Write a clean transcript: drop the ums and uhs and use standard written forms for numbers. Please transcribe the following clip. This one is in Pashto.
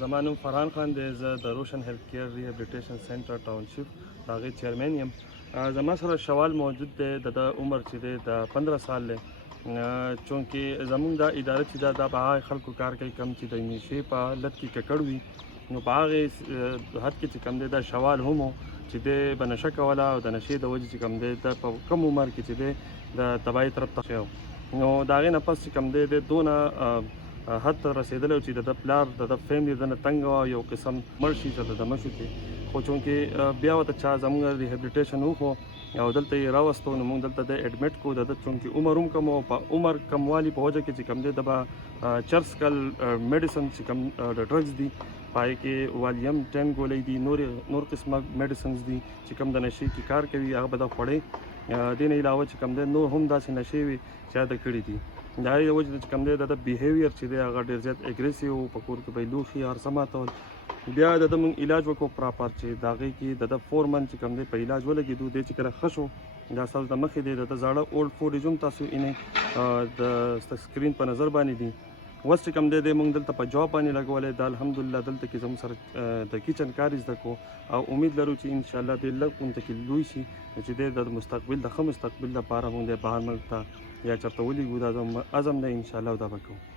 زما نوم فرحان خان دی. زه د روشن هیلث کیر ریهابلیټیشن سنټر ټاونشپ د هغې چیرمین یم. زما سره شوال موجود دی. د عمر چې دی د 15 سال دی. چونکې زموږ دا اداره چې دا په هغه خلکو کار کوي کم چې د نشې په حالت کې ککړ وي، نو په هغې حد کې چې کم دی دا شوال هم و چې دی به نشه کوله او د نشې د وجې چې کم دی دا په کم عمر کې چې دی د تباهۍ طرف ته شوی و. نو د هغې نه پس چې کم دی دونه حد ته رسېدلی و چې د پلار د فیملي دنه تنګ وه، یو قسم مړ شي چې د مشو کې. خو چونکې بیا ورته چا زموږ ریهابلیټیشن وښو او دلته یې راوستو، نو موږ دلته د ایډمټ کړو. د چونکې عمر هم کم و، په عمر کموالي په وجه کې چې کم دی د به چرس کل میډیسن چې کم د ډرګز دي پای کې والیم 10 ګولۍ دي، نور قسمه میډیسنز دي چې کم د نشې کې کار کوي، هغه به دا خوړې. دې نه علاوه چې کم دی نور هم داسې نشې وي چې دا کړي دي. د هغې د وجې چې کم دی د بیهیویر چې دی هغه ډېر زیات اګریسیو و، په کور کې به یې لوښي هر څه ماتول. بیا د ده موږ علاج وکړو پراپر چې د هغې کې د 4 منت چې کم دی په علاج ولګېدو. دی چې کله ښه شو، دا ستاسو د مخې دی د زاړه اولډ فوټیج هم تاسو اینې د سکرین په نظر باندې دي. اوس چې کم دی موږ دلته په جواب باندې لګولی دا الحمدلله. دلته کې زموږ سره د کچن کار زده کړو او امید لرو چې انشاءالله دې لږ غونته کې لوی شي چې دی د مستقبل د ښه مستقبل لپاره موږ د بهر ملک ته یا چېرته ولیږو. دا زموږ عزم دی انشاءالله او دا به کوو.